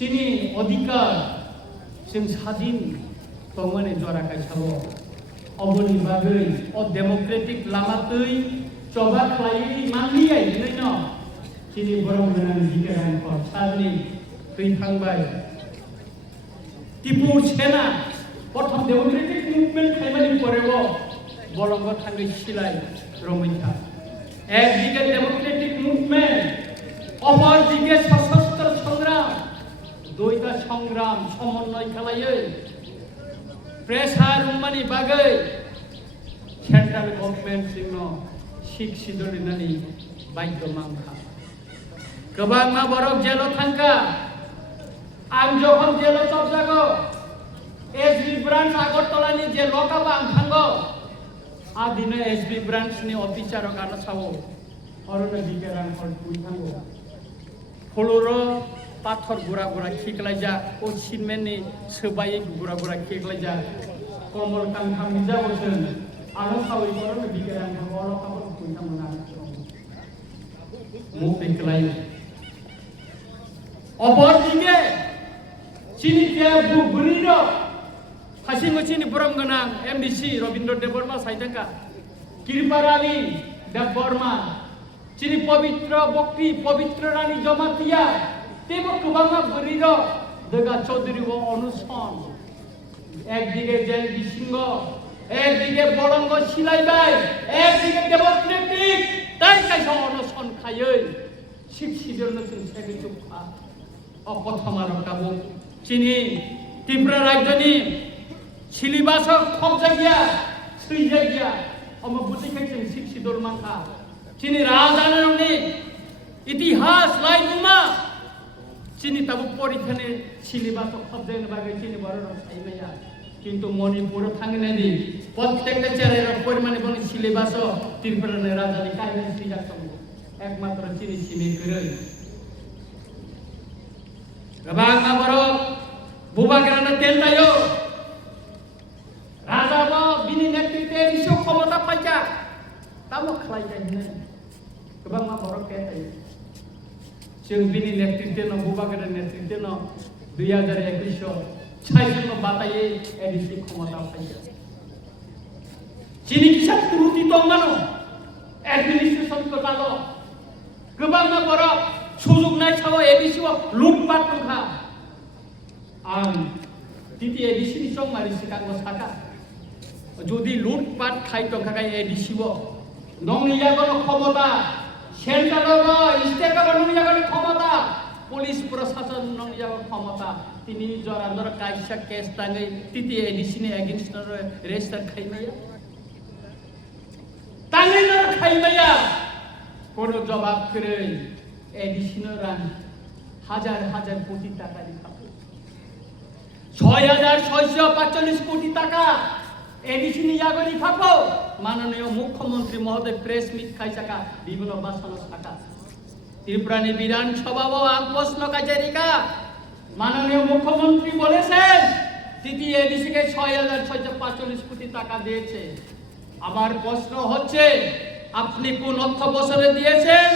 চিনি অধিকার जों স্বাধীন তংমানে জরাকাই সাবো অবনি বাগৈ অ ডেমোক্রেটিক লামাতৈ চবা খালাই মানলিয়াই নৈন চিনি বরং गोनां बिग्रान खर सारनि थैखांबाय টিপু সেনা প্রথম ডেমোক্রেটিক মুভমেন্ট খাইমানি পরেও বলঙ্গ থাঙ্গै সিলাই রমৈথা একদিকে ডেমোক্রেটিক মুভমেন্ট অপরদিকে সশস্ত্র সংগ্রাম দুইটা সংগ্রাম সমন্বয় খালাयै প্রেসার উমানি বাগै সেন্ট্রাল गभर्नमेंट जोंनो सिख सिदलिनानि बाध्य मांखा गोबां मा बरफ जेल थांखा आं जखन जेल सबजागो एसबी ब्रांच आगरतलानि जे लकाप आं थांगो आ दिनै एसबी ब्रांचनि अफिसार गाना सावो अरनो बिगेरान हल तुइ थांगो फलुरो पाथर गुरा गुरा खिकलायजा ओ सिमेन्टनि सोबायै गुरा गुरा खिकलायजा कमल कांथाम बिजाबोसोन आरो सावै अरनो बिगेरान हल लकाप तुइ थांगोना मुफिकलाय अबरदिगे चिनिया बुबुरिनो हासिंगो चिनि बरम गोनां एमडीसी रविन्द्र देबबर्मा साइथांका कृपारानी देबबर्मा चिनि पवित्र बक्ति पवित्र रानी जमातिया तेबो गोबाङा बुरिनो दगा चौधरी व अनुसन एकदिके जेल बिसिंग एकदिके बरंग सिलाइबाय एकदिके डेमोक्रेटिक ताइ काइसा अनुसन खायै सिख सिदरनो जों सेगै जुखा अकथमार काबु चिनि त्रिपुरा राज्यनि सिलिबासो खब जायगा सै जायगा अम बुझिखाय जों सिख सिदर माखा चिनि राजानि इतिहास लाइमुमा चिनि ताबु परीक्षानि सिलिबासो खब जायनो बागै चिनि बर साइमाया किन्तु मणिपुर थांनायनि प्रत्येकटा चेरायर परिमाणे बनि सिलिबासो त्रिपुरानि राजानि काहिनी सिजासं एकमात्र चिनि सिमि गरै गोबां आबरक बुबाग्राना तेलतायो राजाबो बिनि नेतृत्वे इसे क्षमता पाइजा ताबो खालायजायनो गोबां आबरक तेलतायो जों बिनि नेतृत्वेनो बुबाग्राना नेतृत्वेनो 2021 साइजनो बातायै एडिसि क्षमता पाइजा चिनि किसा त्रुटि दंमानो एडमिनिस्ट्रेशन को दालो गोबां आबरक सुजुगनाय साव एडिसि लुटपाट नखा आं तिति एडिसि नि सं मारि सिकांगो साका যদি লুটপাট খাই টকাকাই এডিসি নংলিয়াগো ক্ষমতা সেন্ট্রাল স্টেটৰ নংলিয়াগো ক্ষমতা পুলিশ প্রশাসন নংলিয়াগো ক্ষমতা তিনি জরান্দর কাইসা কেস তাঙ্গै तिति एडिसि नि एगेंस्ट रेजिस्टार खाइमाया तांगै न खाइमाया কোনো জবাব করে एडिशनल रां हजार हजार कोटी टाका दिखाबो 6645 कोटी टाका एडिशनल यागनि खाबो माननीय मुख्यमंत्री महोदय प्रेस मिट खाइसाका বিভিন্ন ভাষণ সাকা ত্রিপুরানি বিধানসভাও আং প্রশ্ন কাজারিকা মাননীয় মুখ্যমন্ত্রী বলেছেন তিতি এডিসিকে 6645 কোটি টাকা দিয়েছে আমার প্রশ্ন হচ্ছে আপনি কোন অর্থ বছরে দিয়েছেন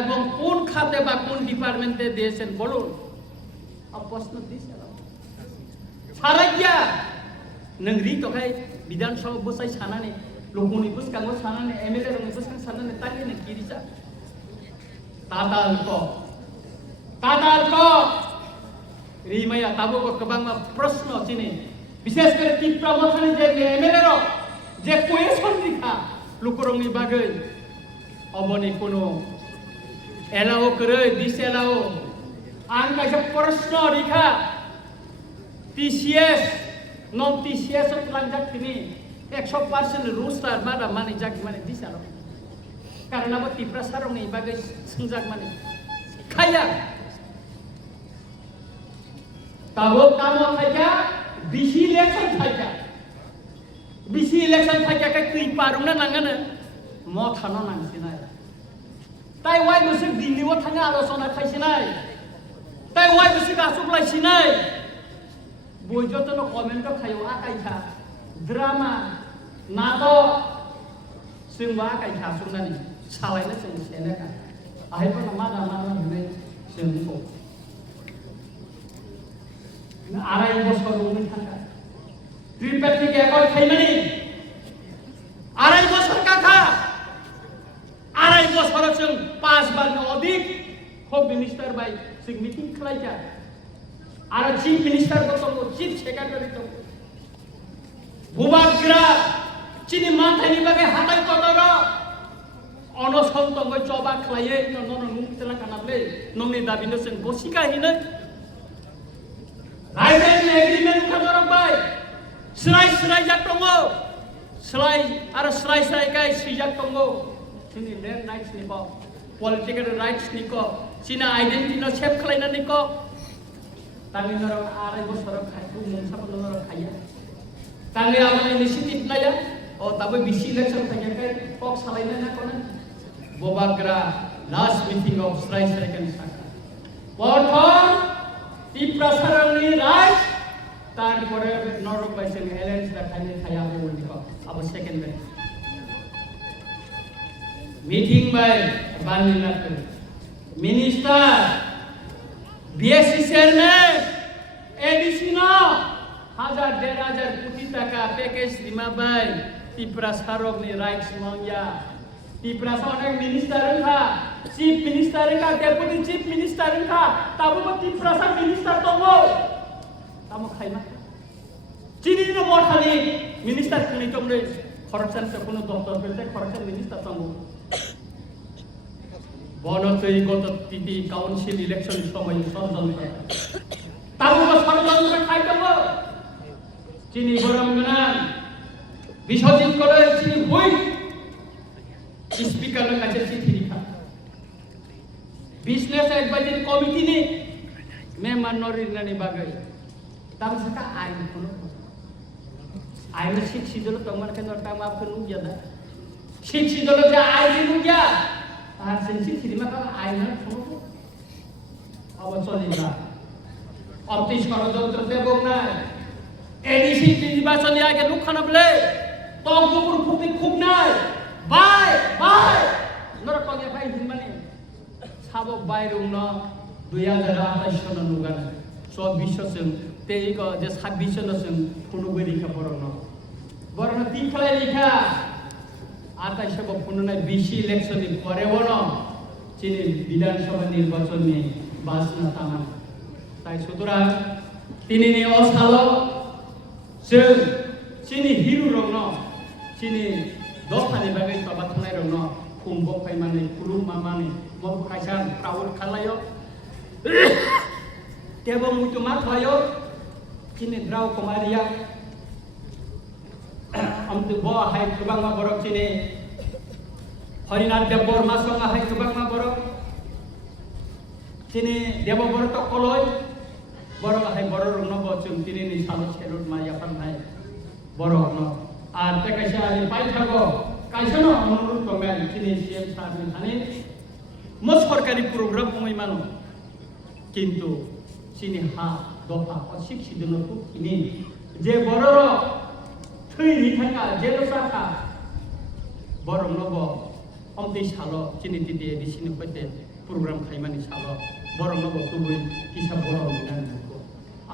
এবং কোন খাতে বা কোন ডিপার্টমেন্টে দিয়েছেন বলুন প্রশ্ন দিয়েছেন সারা গিয়া नोंरि तखाय विधानसभा बसाय सानानै लोकनि बुसकांगो सानानै एमएलए रंनि बुसकां सानानै तालिने किरिसा तादालको रिमाया ताबो गोबां प्रश्न चिनि विशेष करे त्रिपुरा मथानि जे एमएलए र जे क्वेश्चन लिखा लोकरंनि बागै अबनि कोनो एलाओ करे दिसेलाओ आं काइसा प्रश्न लिखा TCS non TCS lanjak ini 100% rustar mada mani jak mani disalo karena apa Tripura sarong ni bagai sengjak mani kaya tabo kamu saja bisi election saja kai kui parungna nangana mo thano nangsinai tai wai musik diniwo thanga alosona khaisinai tai wai musik asuk laisinai বইজতনো comment খায়ো আকাইখা drama নাটক जोंबा आकाइखा सुंनानै सालायनो जों सेनेखा आहायफोरना मा होननाय जों 2.5 বছর উনি থাকা ত্রিপাক্ষিক একই খাইমানি 2.5 বছর কাকা 2.5 বছর जों 5 बारनि अधिक होम मिनिस्टार बाय जों मिटिं खालायजा आरो चिफ मिनिस्टार दङ चिफ सेक्रेटारि दङ बुबाग्रा चिनि मानथायनि बागै हाथाय कदर अनसन दङ जबा खालायै नन मुंतला कानाब्ले नंनि दाबिनो जों गसिगा हिनो राइट एग्रीमेंट खालामबाय स्राय जाक दङ स्राय आरो स्राय गाय सैजाक दङ जोंनि लेन्ड राइट्स निको पलिटिकल राइट्स निको चिना आइडेन्टिटी सेभ खालायनानै निको तामिलनाडु 2.5 बोसोर खायखौ मुंसाफोर खाया तांनि आवन इनिशिएटिभ लाया ओ दाबो बिसि इलेक्शन थाखाय पक सालायनो ना कोन बबाग्रा लास्ट मीटिंग ऑफ स्राय सेकेंड साखा प्रथम टिप्रासारनि राइट तारपरे नरक बायजों एलायन्स देखायनो थाया बनिको अब सेकेंडरी मीटिंग बाय बानलिनाथ मिनिस्टर बीएससी चेयरमैन एडीसी नो 1000-1500 कोटी टाका पैकेज दिमाबाय टिप्रासारनि राइट्स मांया टिप्रासारनि मिनिस्टर का चीफ मिनिस्टर का डेपुटी चीफ मिनिस्टर का ताबो टिप्रासार मिनिस्टर दङो तामो खायमा चिनिनो मथालि मिनिस्टर कुनै दङै खरचान कोनो दफ्तर पेलते खरचान मिनिस्टर दङो बनतै गत टिटी काउन्सिल इलेक्शन समय षडयन्त्र ताबो षडयन्त्र खायदङो चिनी बरमगना बिश्वजित करे चिनी भुइ स्पीकर ने काছে চিঠি লিখা बिजनेस एडवाइजरी कमिटी नि मेम्बर नरिनानि बागै ताम सका आइन कोन आइन शिक्षित तमन के नरता माफखौ नुगियादा शिक्षित जे आइन नुगिया तार सेंसि थिरिमा का आइन थुनु अब चलिला अब तिस षडयन्त्र देबोना एडीसी निर्वाचन आगे नुखानाबले तगबुर फुकि खुबनाय बाय नरकगे बाय दिनमाने साबो बायरुंन 2028 सन नुगाना 24 जों तेइको जे 26 सन जों फुनुबो लिखा बरन ती खलाय लिखा 28 बो फुनुनाय बीसी इलेक्शन नि परे वनो चिनि विधानसभा निर्वाचन नि बासना तामा ताई सुतरां तिनिनि असालो जों चिनि हिरु रंनो चिनि दफानि बागै बाबा थानाय रंनो खुम्बो फायमाने खुरु मामाने मब खायसान प्राउड खालायो तेबो मुतु मा खायो चिनि द्राव कुमारिया अमतु बो हाय गोबां मा बरक चिनि हरिनाथ देव बर्मा संगा हाय गोबां मा बरक चिनि देव बरत कलय बरक हाय बर रंनो बो जों तिनिनि सालो सेरुट मा याफान हाय बरक न আর তেকাইছে আমি পাই থাকো কাইছনো অনুরোধ কমেন চিনি সিএম সাহেব থানে মো সরকারি প্রোগ্রাম কমাই মানো কিন্তু চিনি হা দফা শিক্ষিত নতু কিনি যে বড়র থৈরি থাকা জেলো সাকা বড় নব অমতে সালো চিনি দিদি দিছিনি কইতে প্রোগ্রাম খাইমানি সালো বড় নব তুই কিসা বড় না